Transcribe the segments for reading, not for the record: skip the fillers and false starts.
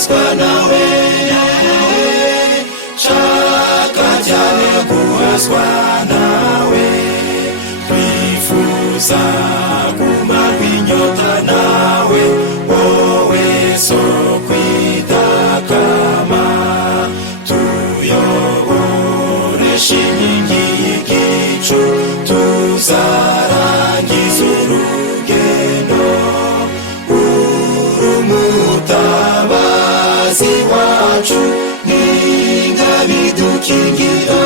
guhazwa nawe, shaka cyane guhazwa nawe, twifuza kumarwa inyota nawe, wowe soko idakama, tuyoboresha inkingi y'igicu, tuzarangiza urugendo, urumutabazi wacu n'ingabo idukingira,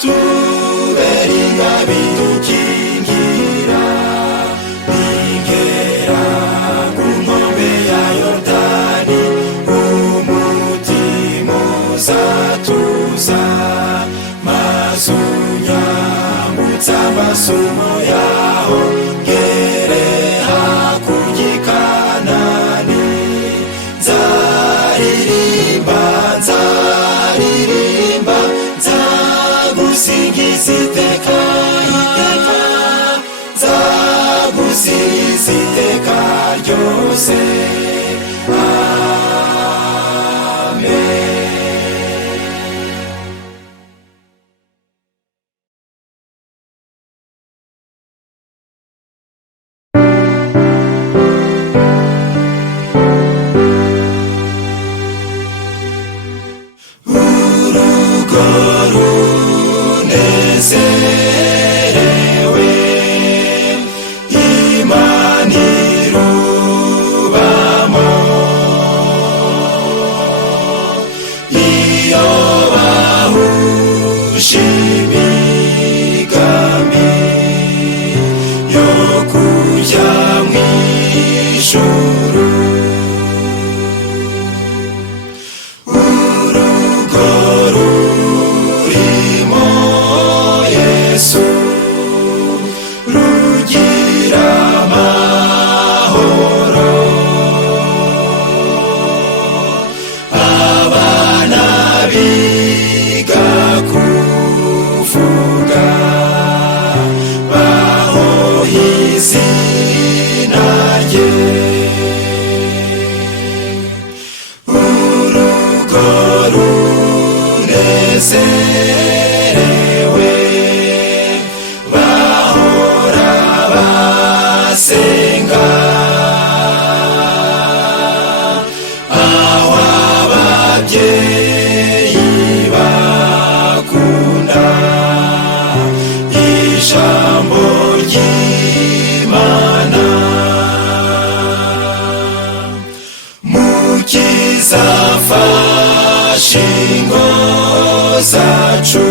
tubere ingabo idukingira, ningera ku nkombe ya Yorodani, umutima uzatuza, maze unyambutse amasumo yaho, ngere hakurya i Kanani, nzaririmba nzagusingiza iteka, nzagusingiza iteka ryose. Unezerewe Imana irubamo, iyo bahuje imigambi yo kujya mu ijuru, urugo rurimo Yesu rugira amahoro, abana biga kuvuga bahoye izina rye, urugo runezerewe bahora basenga, aho ababyeyi bakunda ijambo ry'Imana, mukiza afashe ingo zacu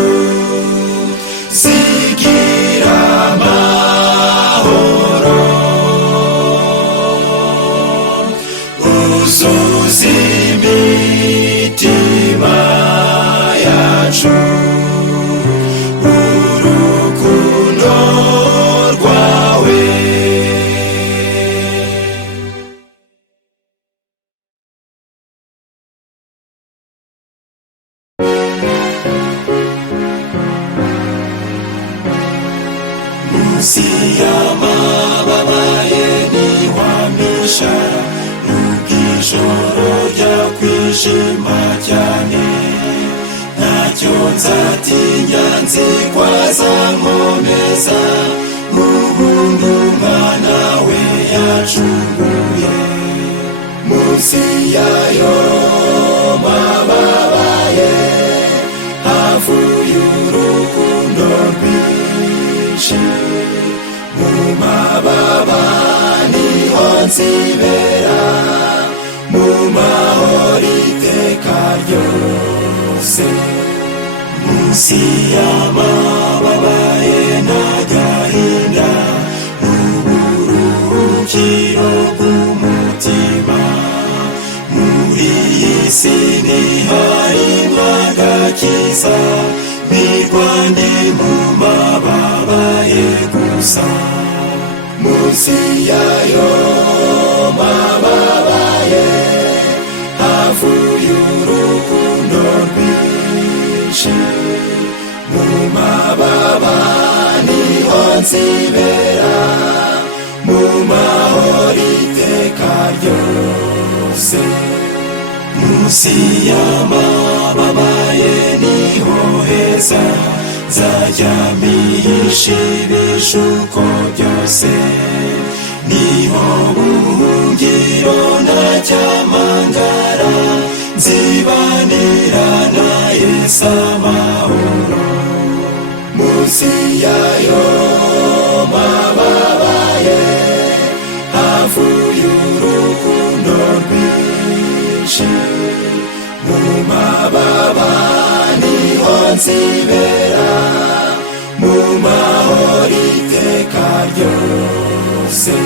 zigira amahoro, uzuza imitima yacu urukundo rwawe. Munsi y'amababa ye ntiwamisha, n'ubw'ijoro ryakwijima cyane, ntacyo nzatinya nziko azankomeza, n'ubundi umwana we yacunguye. Munsi y'ayo mababa ye havuye urukundo rwinshi, mu mababa niho nzibera, mu mahoro iteka ryose. Munsi y'amababa ye n'agahinda, n'uburuhukiro bw'umutima, muri iyi si ntiharimo agakiza, mirwa ndi mu mababa ye gusa. Munsi y'ayo mababa ye havuye urukundo rwinshi, mu mababa niho nzibera, mu mahoro iteka ryose. byose. Munsi y'amababa ye niho heza, nzajya mpihisha ibishuko byose. Niho buhungiro ntacyamangara, nzibanira na Yesu amahoro. Munsi y'ayo mababa ye havuye urukundo rwinshi. Mu mababa niho nzibera, mu mahoro iteka ryose.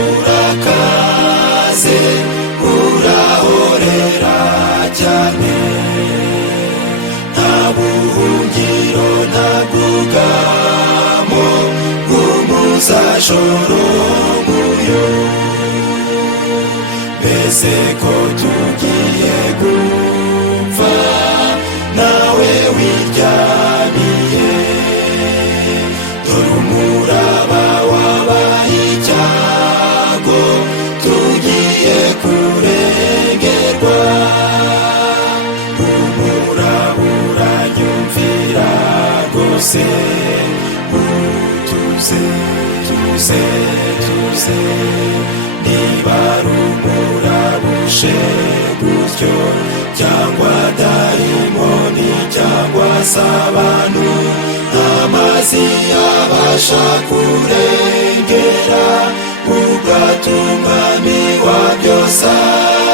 Urakaze urahorera cyane, nta buhungiro nta bwugamo bw'umuzajoro muyo. Mbese ko tugiye gupfa nawe wiryamiye, dore umuraba wabaye icyago tugiye kurengerwa. Umuraba uranyumvira rwose, utuze tuze tuze. Niba ari umuraba uje gutyo, cyangwa dayimoni cyangwa se abantu, amazi yabasha kurengera ugatuma umwami wa byose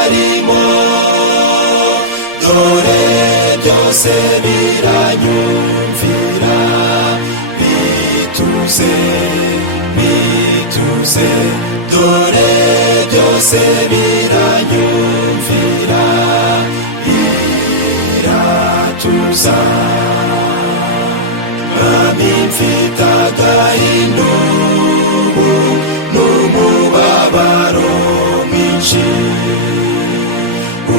arimo. Dore byose biranyumvira, bituze bituze. Dore byose biranyumvira, biratuza. Mwami mfite agahinda ubu n'umubabaro mwinshi,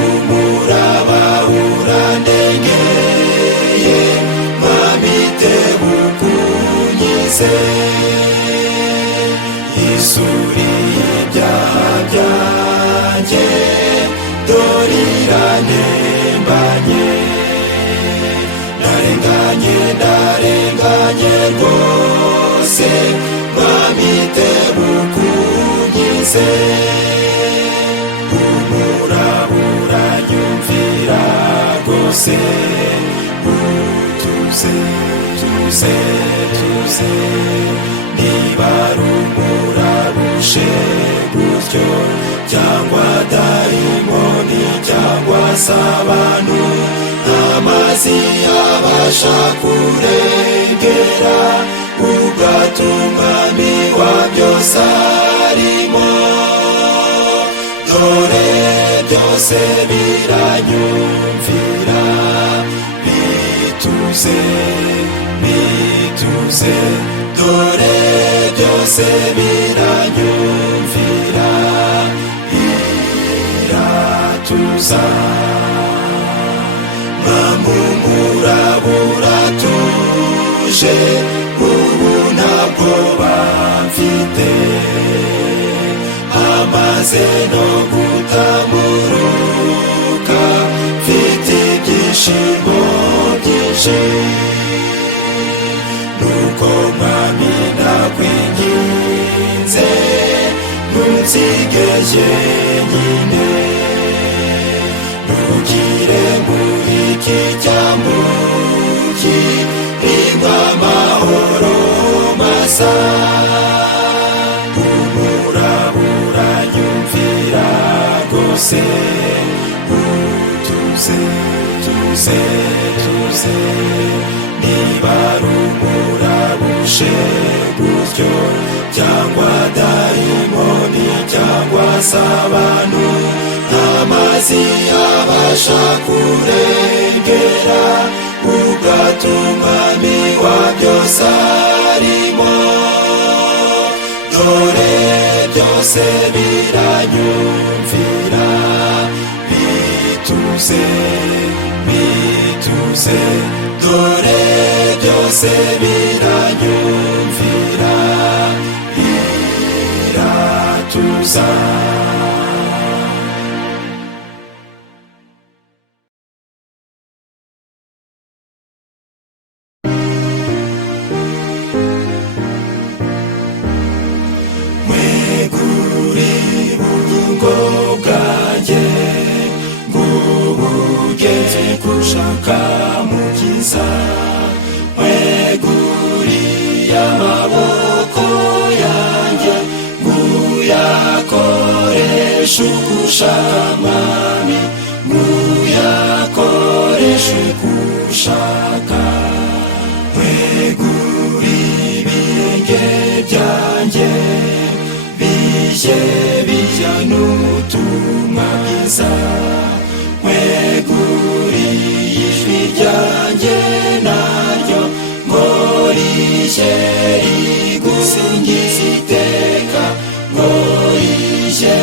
umuraba urandengeye. Mwami tebuka unkize, isuri y'ibyaha byanjye dore iranembanye. Ndarenganye rwose, Mwami tebuka unkize. Umuraba uranyumvira rwose, utuze tuze tuze. Niba ari umuraba uje gutyo, cyangwa dayimoni cyangwa se abantu, amazi yabasha kurengera ugatuma umwami wa byose arimo. Dore byose biranyumvira, bituze bituze. Dore byose biranyumvira, biratuza. Umuraba uratuje, ubu ntabwo bamfite. Amaze no gutamuruka, mfite ibyishimo byinshi. Nuko Mwami ndakwinginze, ntunsige jyenyine. Ntugire muri iki cyambu kirimo amahoro masa. Umuraba uranyumvira rwose, utuze tuze tuze. Niba ari umuraba uje gutyo, cyangwa dayimoni cyangwa se abantu, amazi yabasha kurengera ugatuma umwami wa byose arimo. Dore byose biranyumvira, bituze bituze, dore byose biranyumvira, biratuza. Kushaka mukiza, mweguriye amaboko yanjye, nguyakoresha ugushaka mwami, nguyakoresha ugushaka. Mweguriye ibirenge byanjye, bijye bijyana ubutumwa bwiza, mweguriye ijwi ryanjye naryo ngo rije rigusingiza iteka, ngo rije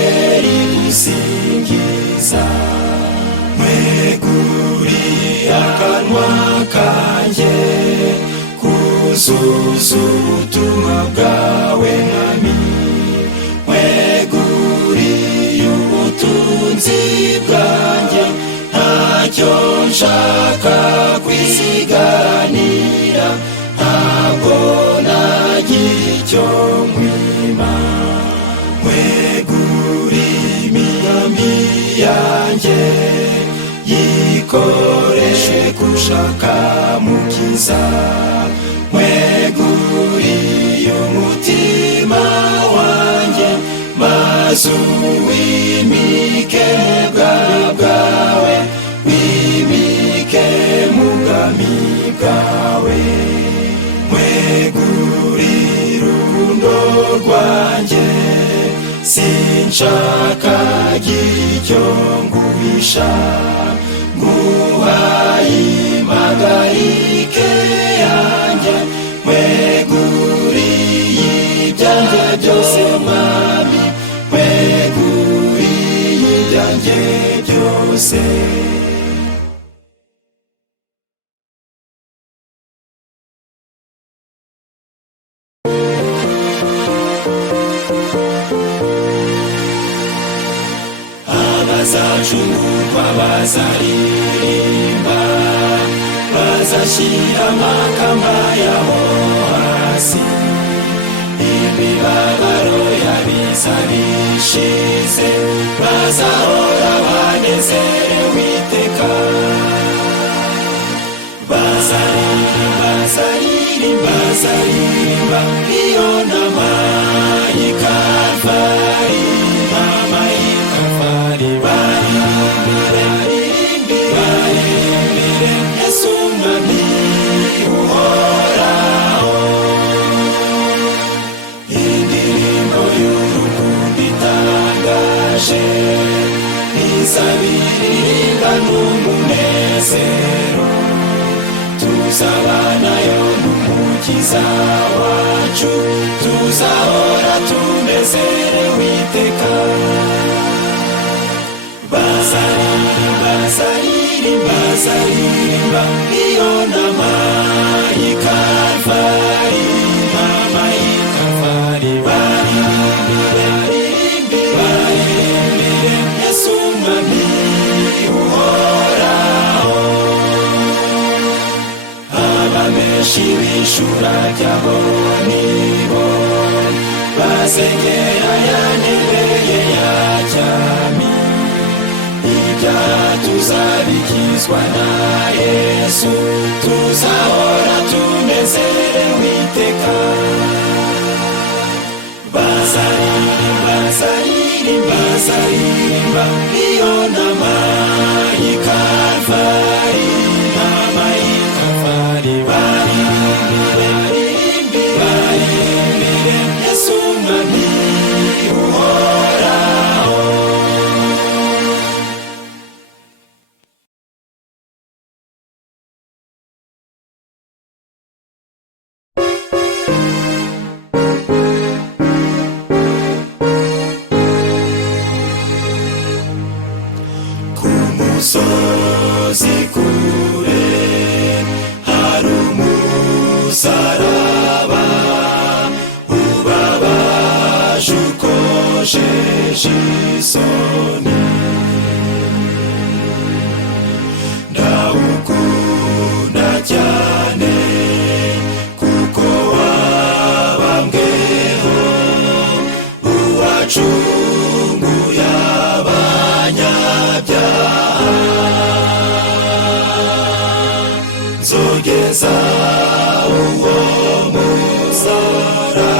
rigusingiza. Mweguriye akanwa kanjye, kuzuza ubutumwa bwawe mwami, mweguriye ubutunzi bwanjye, ntacyo nshaka kwisiganira, ntabwo nagira icyo nkwima. Mweguriye imigambi yanjye, yikoreshe gushaka mukiza, mweguriye umutima wanjye, maze uwimike bwawe, wimike mu bwami bwawe. Mweguriye urukundo rwanjye, sinshaka icyo nguhisha, nguhaye impagarike yanjye, mweguriye ibyanjye byose mwami, mweguriye ibyanjye byose. Abazacungurwa bazaririmba, bazashyira amakamba yabo hasi, imibabaro y'abizana ishize, bazahora banezerewe iteka. Bazaririmba, bazaririmba iyo nama y'i Kalvari, nama y'i Kalvari. Baririmbire Yesu umwami uhoraho, indirimbo y'urukundo itangaje, izabiririmba n'umunezero, tuzabanayo n'umukiza wacu, tuzahora tunezerewe iteka. Bazaririmba, bazaririmba iyo nama y'i Kalvari, nama y'i Kalvari. Baririmbire Yesu umwami uhoraho. Abameshi b'ishura ryabo nibo basengera ya ntebe ye ya cyami, ibyaha tuzabikizwa na Yesu, tuzahora tunezerewe iteka. Bazaririmba, bazaririmba iyo nama y'i Kalvari, nama y'i Kalvari. Baririmbire Yesu umwami uhoraho. ukojeje isoni. Ndawukunda cyane kuko wabambweho, uwacunguye abanyabyaha. Nzogeza uwo musaraba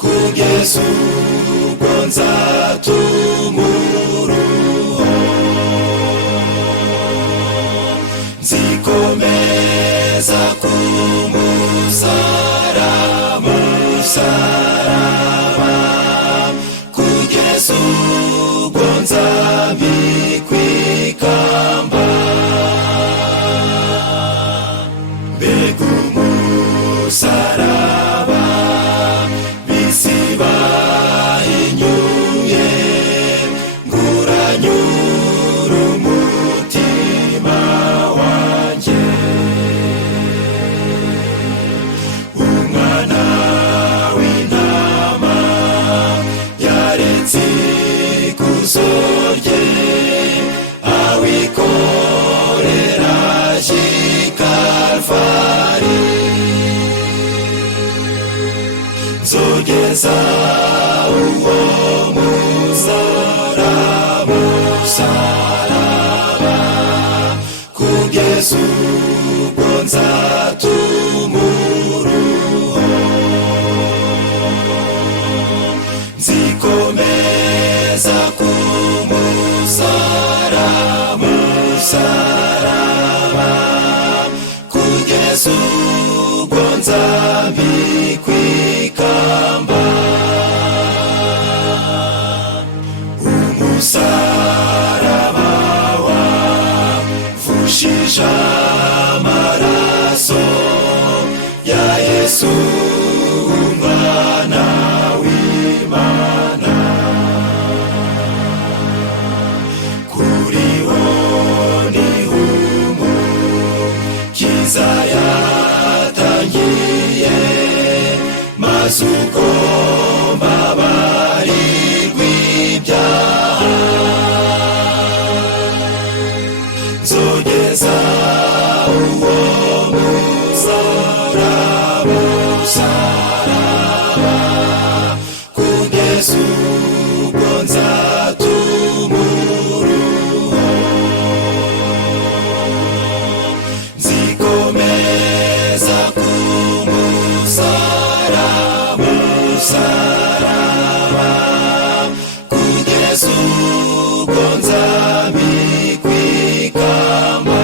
kugeza ubwo nzatumuruho. Nzikomeza kumusaraba kugeza ubwo nzambikwa ikamba. Mbega umusaraba bisi bahinyuye, nguranyura umutima wanjye. Umwana w'intama yaretse ikuzo rye, awikorera i Kalvari. Nzogeza uwo musaraba kugeza ubwo nzatumuruho. Nzikomeza kumusaraba kugeza ubwo nzambikwa ikamba. Umusaraba wavushije amaraso ya Yesu, umwana w'Imana. Kuri wo niho umukiza yatangiye, maze ubwo mbabarirwa ibyaha. Nzogeza uwo musaraba kugeza ubwo nzatumuruho. Nzikomeza kumusaraba kugeza ubwo nzambikwa ikamba.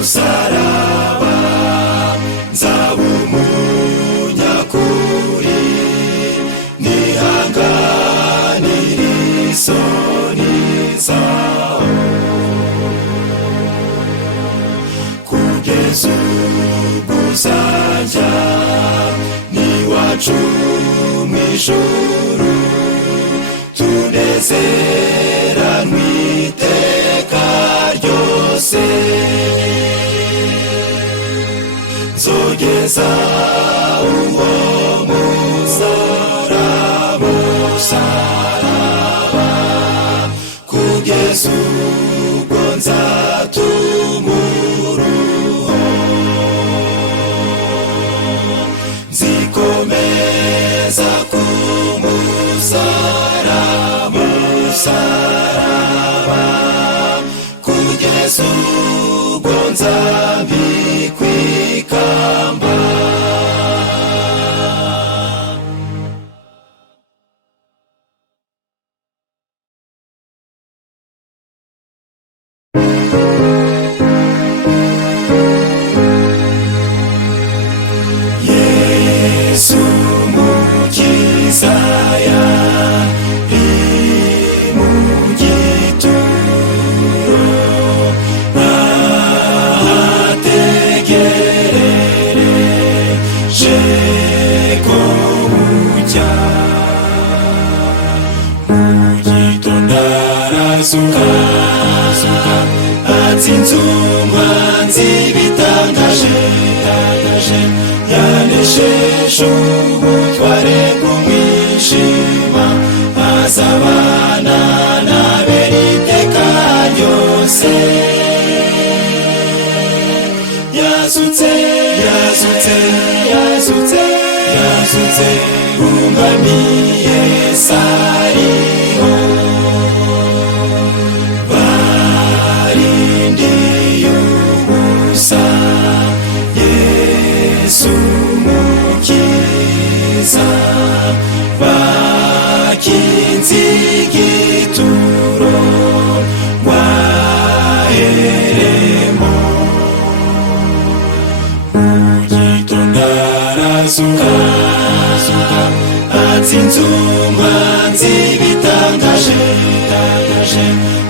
Kubw'umusaraba nzaba umunyakuri, nihanganira isoni zawo. Kugeza ubwo uzajya n'iwacu mw'ijuru, tunezeranwe iteka ryose. Nzogeza uwo musaraba kugeza ubwo nzatumuruho. Nzikomeza kumusaraba kugeza ubwo nzambikwa ikamba. Yesu umukiza yari mu gituro, ahategeka bitangaje yanesheje ubutware bw'umwijima azabana n'abera iteka ryose. yazutse umwami Yesu ariho, barindiye ubusa Yesu Mukiza, bakinze igituro waheremo. Arazuka atsinze umwanzi bitangaje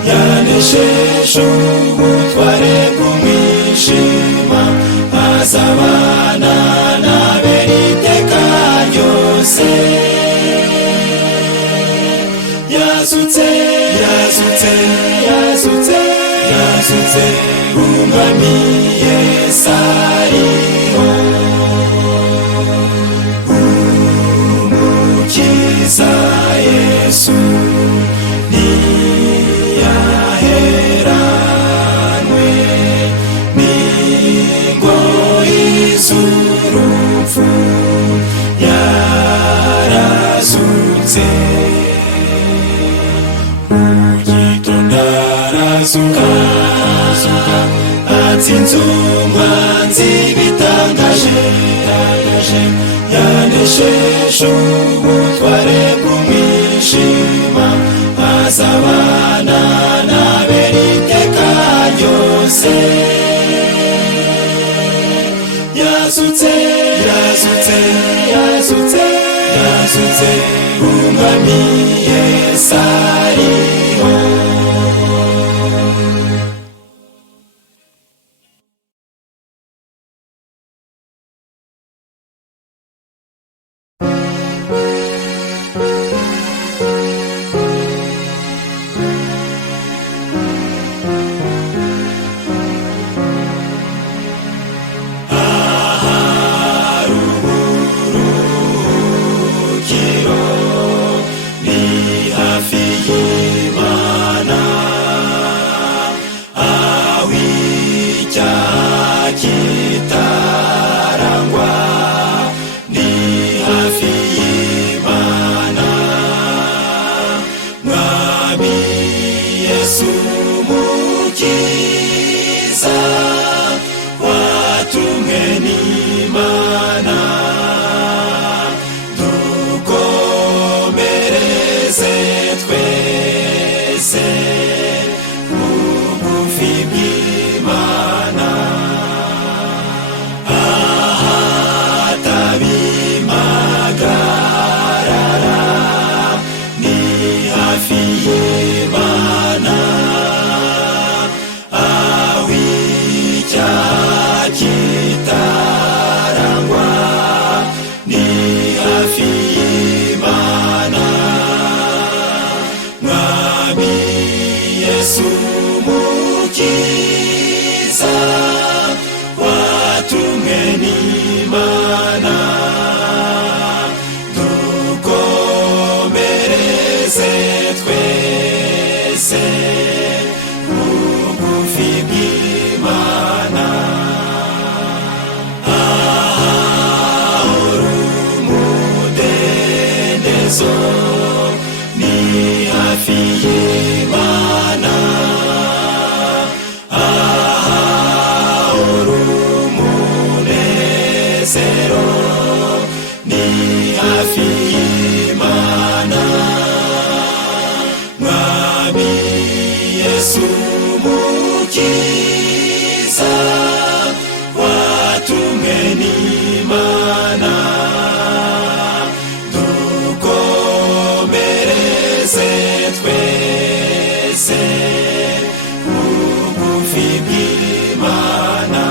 yanesheje ubutware bw'umwijima azabana n'abera iteka ryose. yazutse umwami Yesu ariho, Umukiza Yesu ntiyaheranwe n'ingoyi z'urupfu, yarazutse. Arazuka atsinze umwanzi bitangaje yanesheje ubutware bw'umwijima azabana n'abera iteka ryose. yazutse umwami Yesu ariho. Watumwe n'Imana dukomereze twese bugufi bw'Imana, ahataba impagarara ni hafi y'Imana, kitarangwa ni hafi y'Imana. Mwami Yesu Mukiza watumwe n'Imana dukomereze twese bugufi bw'Imana, ni hafi y'Imana, ahahora umunezero ni hafi y'Imana. Mwami Yesu Mukiza watumwe n'Imana twese bugufi bw'Imana.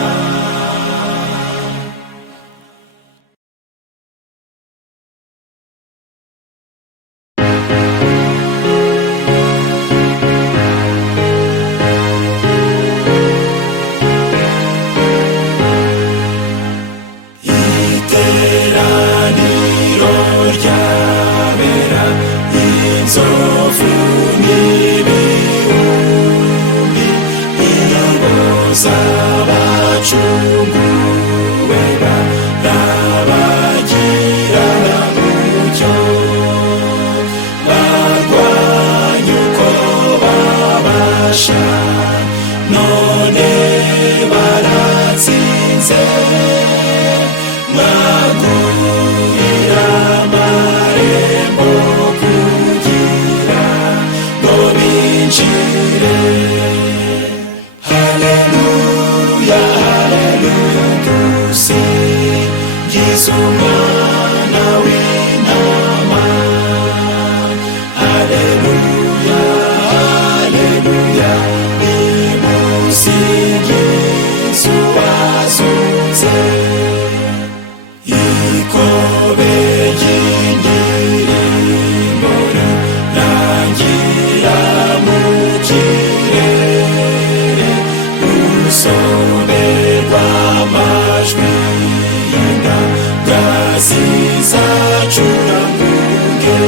mwese mwagurira amarembo kugira ngo binjire. Haleluya, haleluya, dusingize umwana w'intama. Haleluya, haleluya, nimusingize uwazutse. Ikobe ry'indirimbo rirangira mu kirere, urusobe rw'amajwi y'inanga zizacuramuke.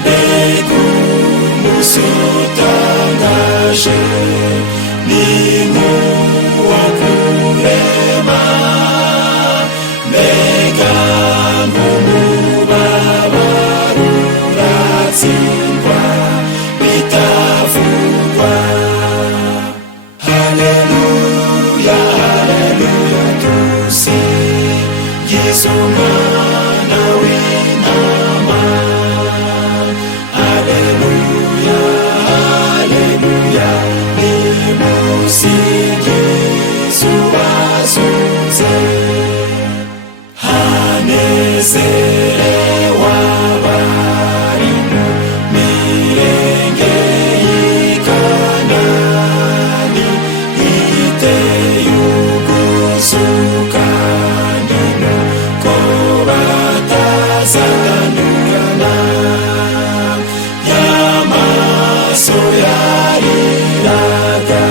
Mbega umunsi utangaje, ni nk'uwo kurema. Mbega nk'umubabaro uratsindwa bitavugwa. Haleluya, haleluya, dusingize umwana w'intama. Haleluya, haleluya, nimusingize uwazutse. Hanezerewe abari mu mirenge y'i Kanani, iteye ubwuzu kandi nuko batazandukana. Y'amaso yariraga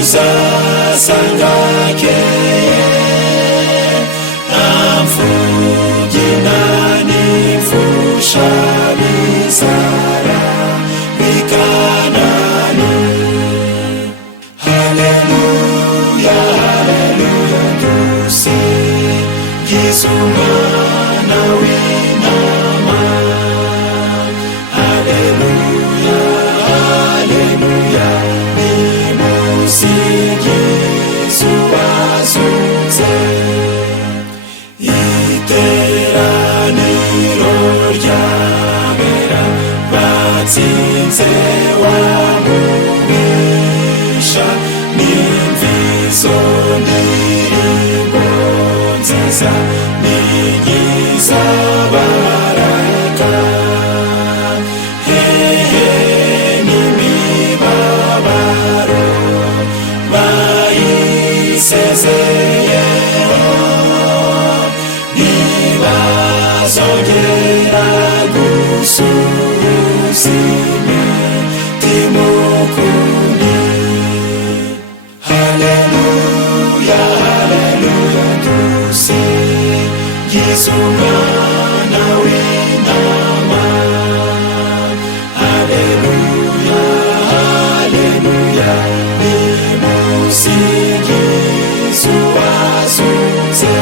uzasanga akeye, nta mfubyi nta n'imfusha bizara i Kanani. Haleluya, haleluya, dusingize umwana w'intama. Haleluya, haleluya, nimusingize uwazutse. Iteraniro ry'abera batsinze wa mubisha, n'imvizo ndirimbo nziza n'inyiza baraka. Hehe n'imibabaro bayisezeyeho, ntibazongera gusuhuza imitima ukundi. Haleluya, haleluya, dusingize umwana w'intama. Haleluya, haleluya, nimusingize uwazutse.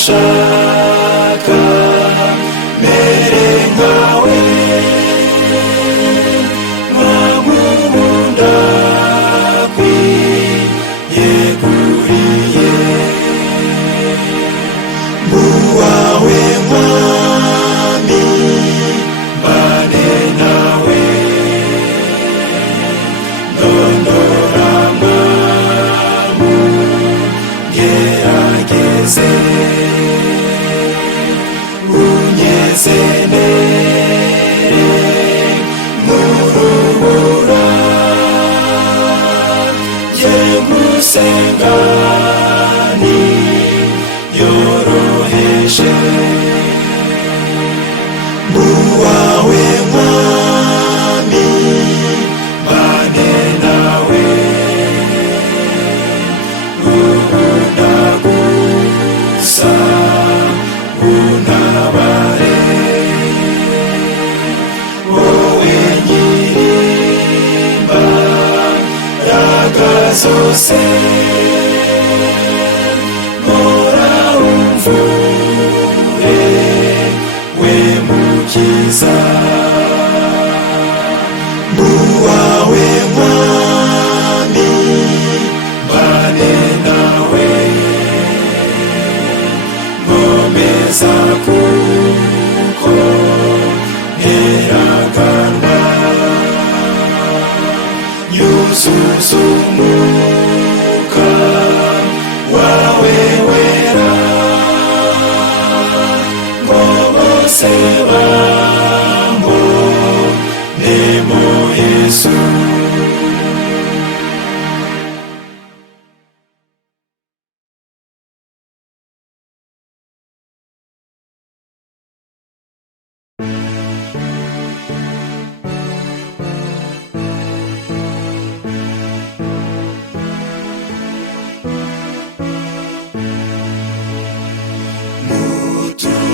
gushaka mere nkawe nkagukunda kwiyeguriye muwawe mwami mbane nawe ndondora mwamu gerageze unyezenere murubura jye ngusenga ni yoroheje muwawe mwami mbane nawe unagusa unabare wowe nyirimbaraga zose mpora umvure we mukiza muwawe mwami mbane nawe nkomeza kuko nteraganwa yuzuza umwuka wawe wera ngo bose bambonemo Yesu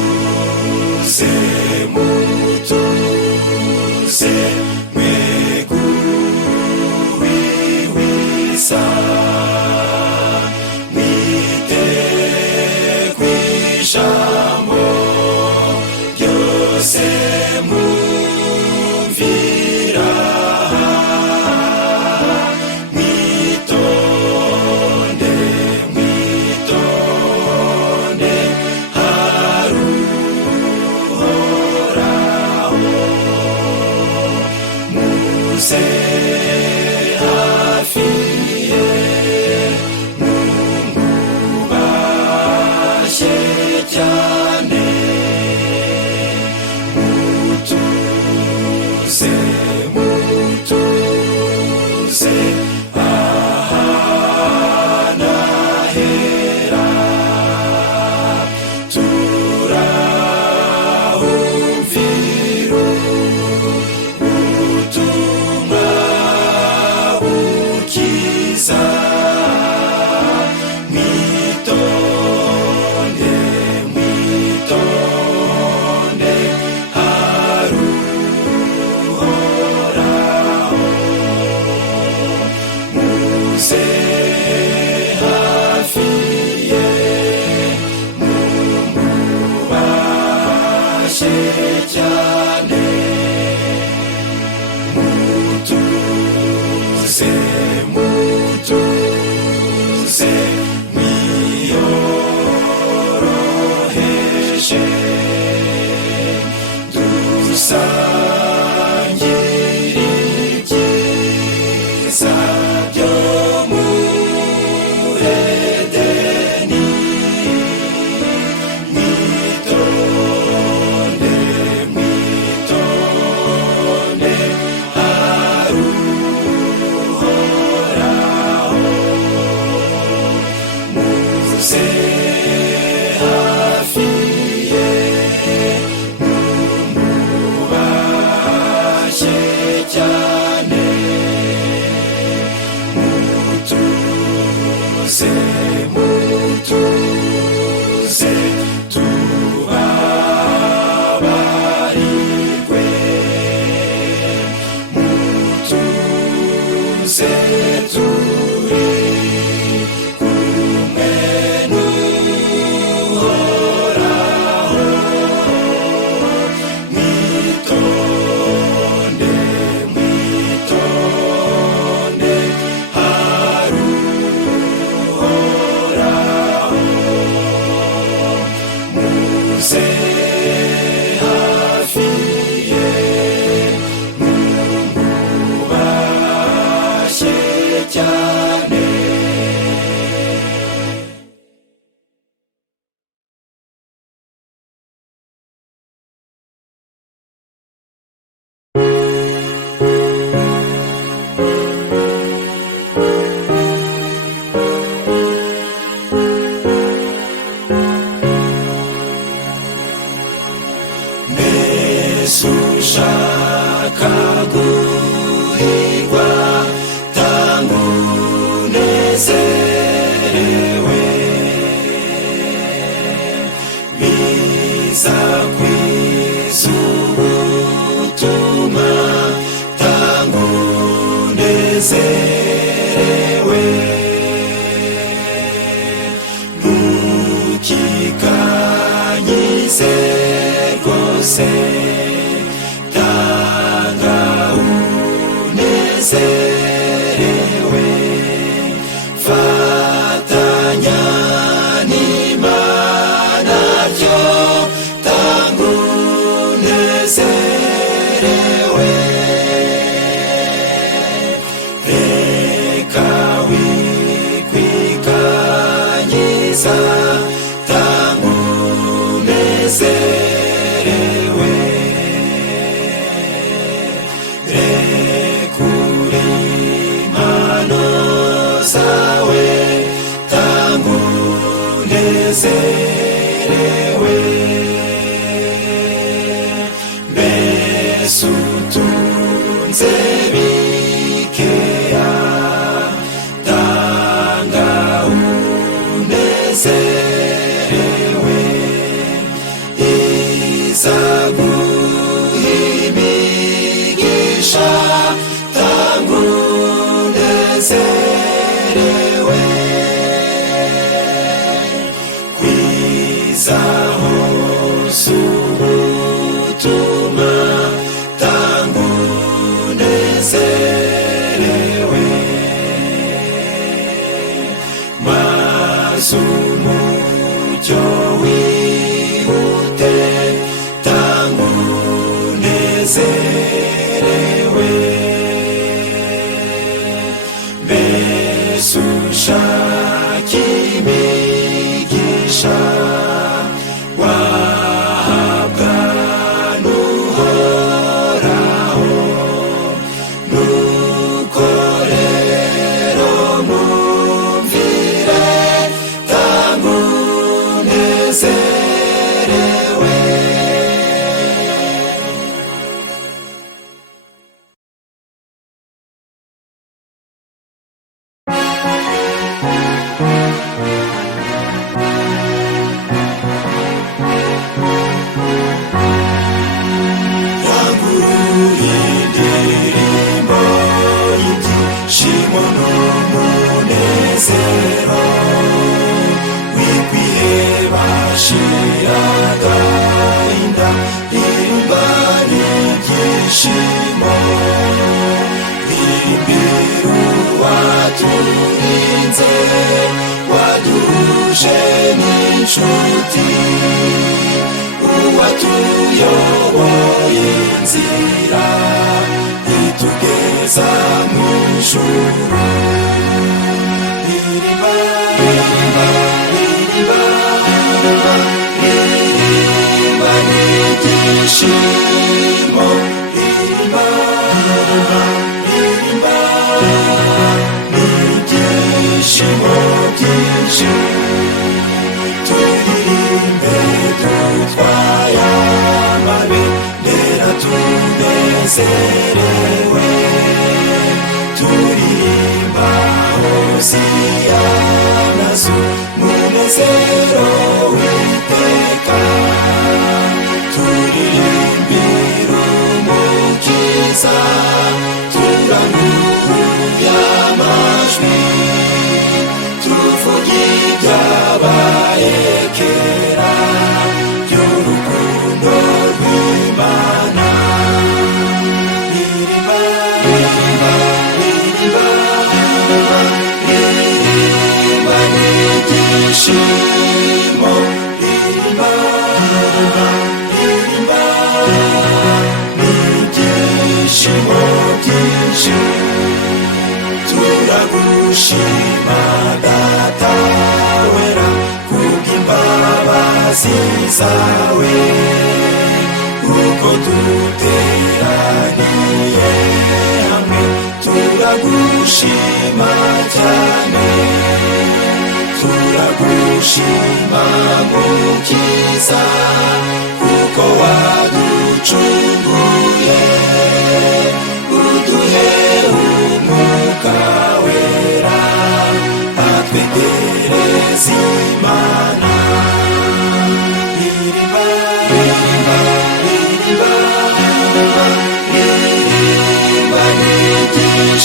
mutuze mutuze mweguwiwisa mwite kw'ijambo ryose mwumvira mwitonde mwitonde muze hafi ye mumwubashye cyane mutuze mutuze ahana hera turahumvira ubutumwa guhirwa tanga unezerewe biza kwiza ubutumwa tanga unezerewe ntukikanyize rwose tanga unezerewe fatanya n'Imana ryo tanga unezerewe reka wikwikanyiza tanga unezerewe rekura impano zawe tanga unezerewe mbese utunze bikeya tanga unezerewe izaguha imigisha tanga unezerewe kwiza hose ubutumwa tanga unezerewe maze umucyo wihute tanga unezerewe mbese ushaka imigisha wahabwa n'Uhoraho nuko rero mwumvire tanga unezerewe indirimbo y'ibyishimo n'umunezero wikwiheba shira agahinda ririmba n'ibyishimo ririmbira uwaturinze waduhuje n'inshuti uwatuyoboye inzira itugeza mu ijuru ririmba ririmba ririmba ririmba ririmba n'ibyishimo ririmba ririmba ririmba n'ibyishimo byinshi turirimbe dutwaye amabendera tunezerewe turirimba hosiyana z'umunezero w'iteka turirimbira umukiza turanguruye amajwi tuvuga ibyabaye kera by'urukundo rw'Imana ririmba ririmba ririmba ririmba ririmba n'ibyishimo ririmba ririmba ririmba n'ibyishimo byinshi turagushima data wera kubw'imbabazi zawe uko duteraniye hamwe turagushima cyane turagushima mukiza kuko waducunguye uduhe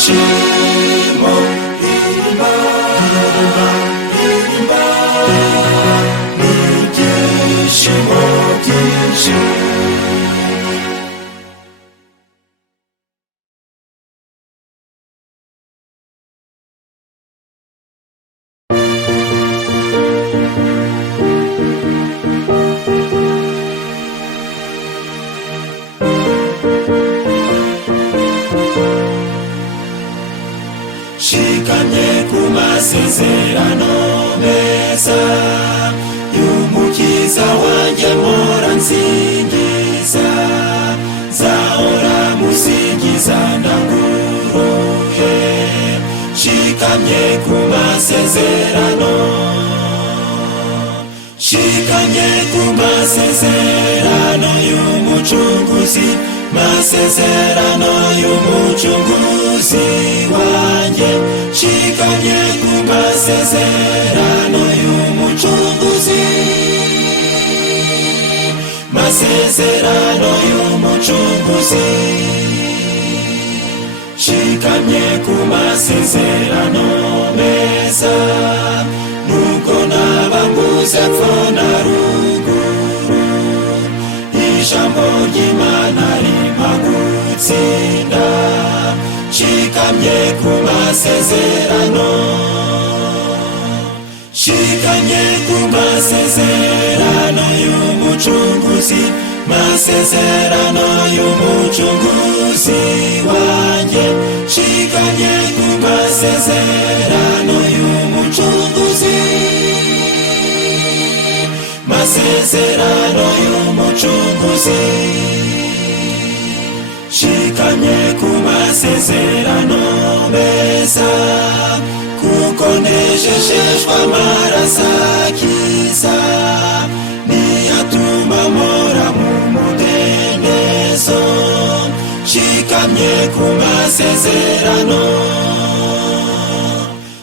ibyishimo, ririmba, ririmba, n'ibyishimo byinshi. Shikamye ku masezerano meza y'umukiza wanjye mpora nsingiza, nzahora musingiza ndanguruye. Shikamye ku masezerano, shikamye ku masezerano y'umucunguzi, masezerano y'umucunguzi wanjye. Shikamye ku masezerano y'umucunguzi, masezerano y'umucunguzi. Shikamye ku masezerano meza, nuko naba mbuze epfo na ruguru, ijambo ry'Imana rimpa gutsinda. Shikamye ku masezerano, shikamye ku masezerano y'umucunguzi, masezerano y'umucunguzi wanjye. Shikamye ku masezerano y'umucunguzi, masezerano y'umucunguzi. Shikamye ku masezerano meza, kuko nejejeshwa amaraso akiza, niyatuma mpora mu mudendezo. Shikamye ku masezerano,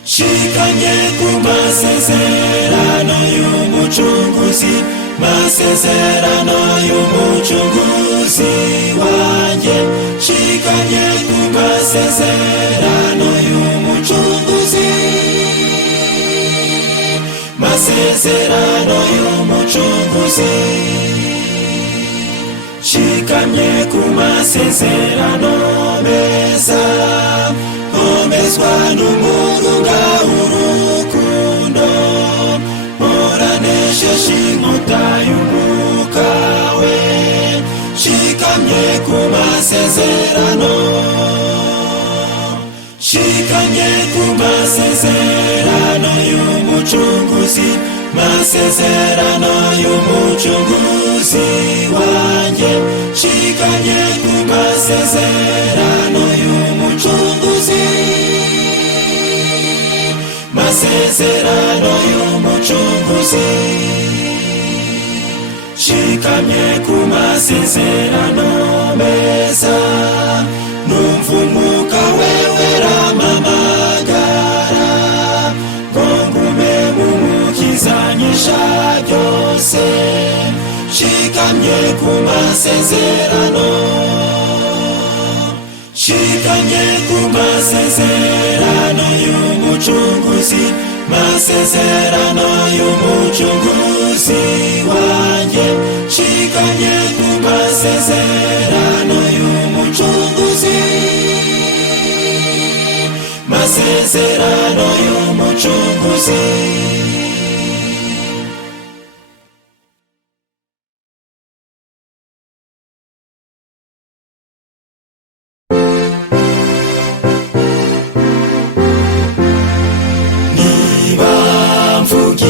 shikamye ku masezerano y'umucunguzi, masezerano y'umucunguzi wanjye. Shikamye ku masezerano y'umucunguzi, masezerano y'umucunguzi. Shikamye ku masezerano meza, nkomezwa n'umurunga w'urukundo, mpora nesheje inkota y'umwuka we. Shikamye ku masezerano, shikamye ku masezerano y'umucunguzi, masezerano y'umucunguzi wanjye. Shikamye ku masezerano y'umucunguzi, masezerano y'umucunguzi. Shikamye ku masezerano meza, numva umwuka we werampamagara, ngo ngume mu mukizanyisha byose. Shikamye ku masezerano, shikamye ku masezerano y'umucunguzi, masezerano y'umucunguzi wanjye. Shikamye ku masezerano y'umucunguzi, masezerano y'umucunguzi.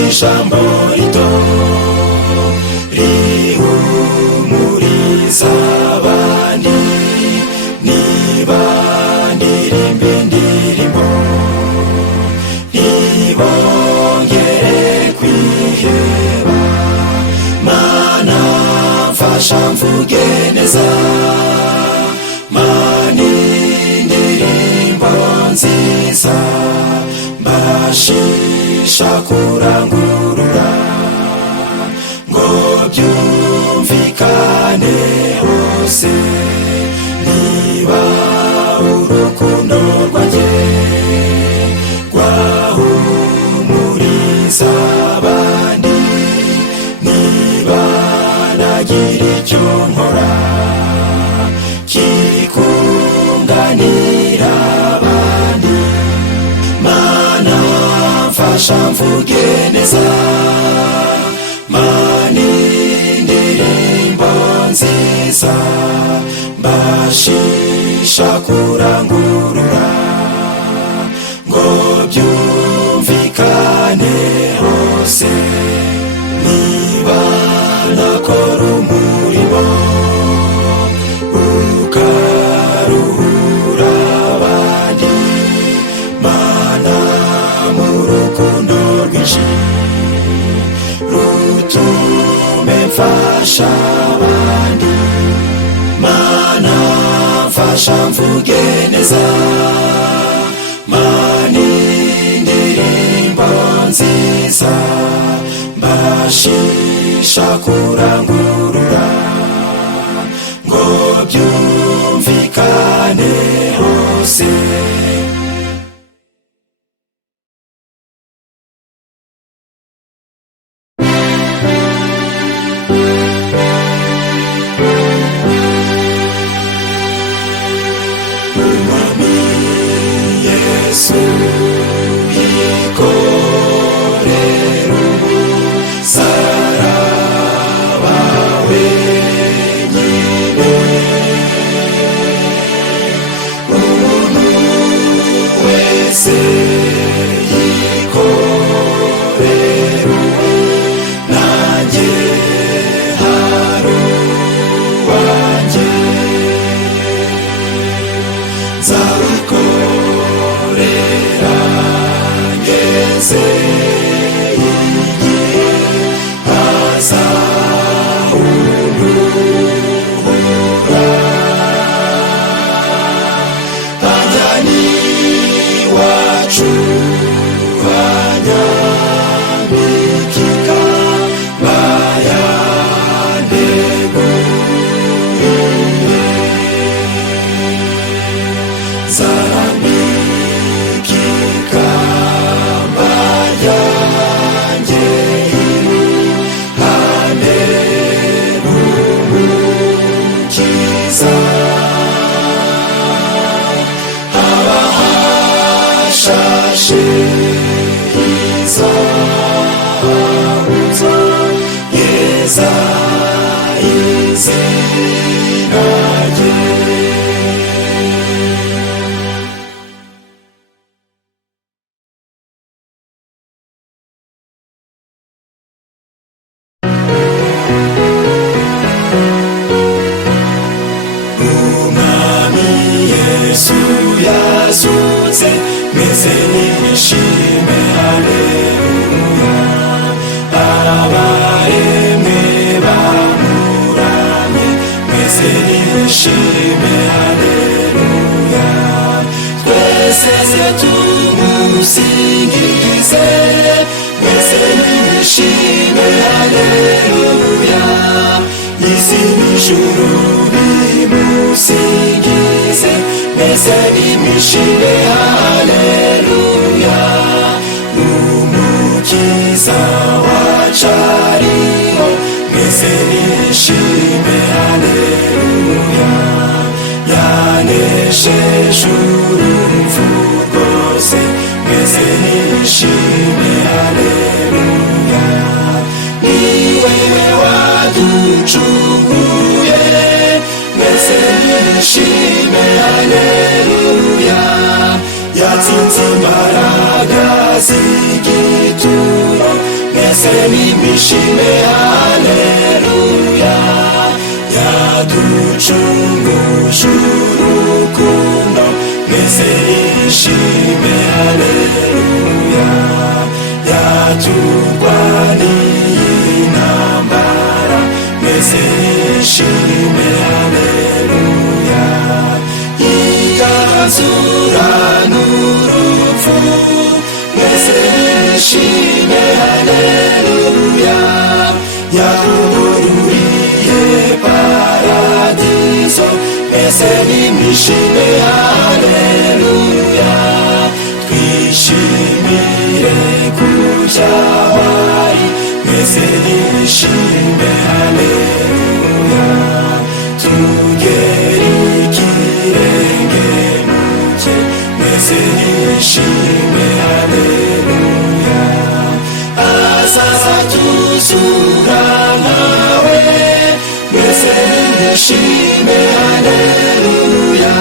Ijambo rito rihumuriza abandi, niba ndirimba indirimbo ntibongere kwiheba. Mana mfasha mvuge neza, Mana indirimbo nziza, mbashisha kurangurura, ngo byumvikane hose, niba urukundo rwa mfasha mvuge neza mana indirimbo nziza mbashisha kurangurura ngo byumvikane hose niba nakora umurimo ukaruhura abandi mana mu rukundo rwinshi rutume mfasha abandi mana mfasha mvuge neza mana indirimbo nziza mbashisha kurangurura ngo byumvikane hose umwami Yesu yikorera umusaraba wenyine umuntu wese yikorera uwe nanjye hari uwanjye nzawikorera ngeze igihe azahurura anjyana iwacu anyambika ikamba yandeguye nzarambika ikamba ryanjye iruhande rw'umukiza haba hashashe izahabuza yeza izina rye umwami Yesu yazutse meze nishime haleluya abaremwe bamuramye meze nishime haleluya twese tumusingize meze nishime haleluya isi n'ijuru bimusingize meze nishime haleluya umukiza wacu ariho meze nishime haleluya yanesheje urupfu rwose meze nishime haleluya niwe waducunguye meze nishime haleluya yatsinze imbaraga z'igituro meze nishime haleluya yaducunguje urukundo meze nishime haleluya yaturwaniye intambara meze nishime haleluya yiganzura n'urupfu meze nishime haleluya yakugururiye paradiso meze nishime haleluya twishimire kujyawayi meze nishime haleluya tugere ikirenge muke meze nishime haleluya uzura nkawe mbese nishime haleluya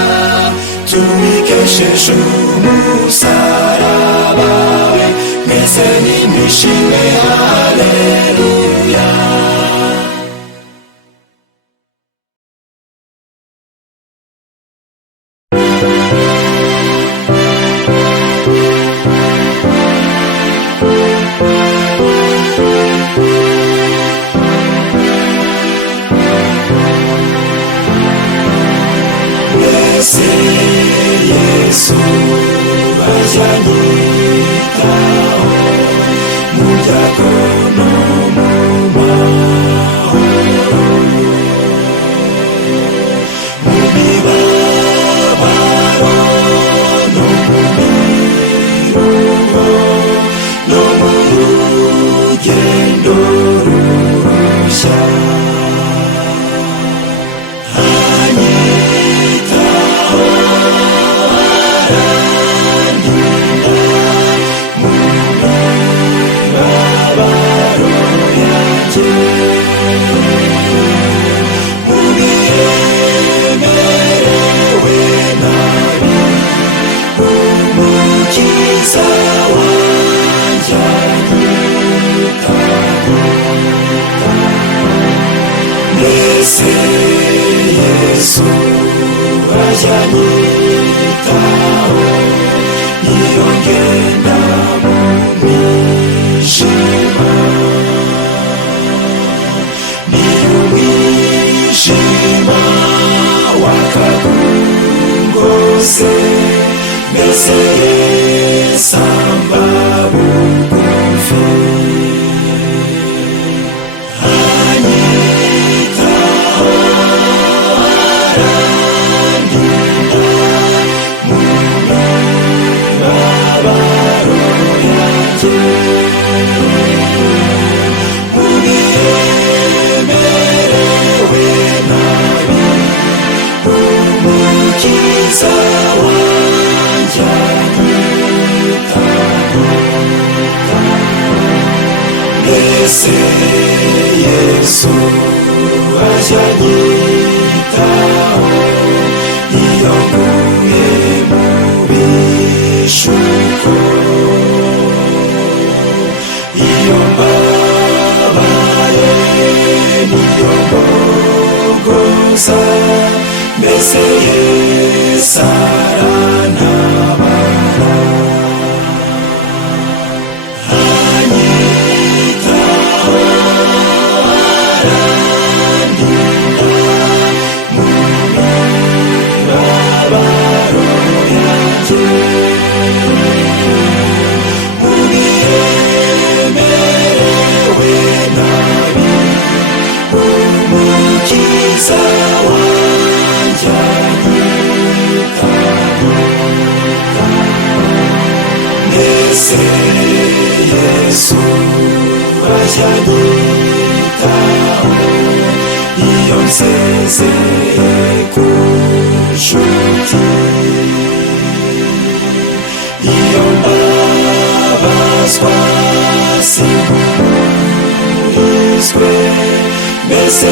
tubikesheje umusaraba we mbese nishime haleluya. Mbese Yesu ajyanyitaho mu byago no mu mahoro, mu mibabaro no mu miruho no mu rugendo rurushya. Mbese Yesu ajyanyitaho iyo ngenda mu mwijima, niyo umwijima wakagungose mbese Yesu amba bugufi. Mbese Yesu ajyanyitaho iyo nguye mu bishuko, iyo mbabaye niyo mbogoza mbese Yesu arantabara. Mbese Yesu ajyanyitaho iyo nsezeye ku nshuti, iyo mbabazwa sinkurizwe mbese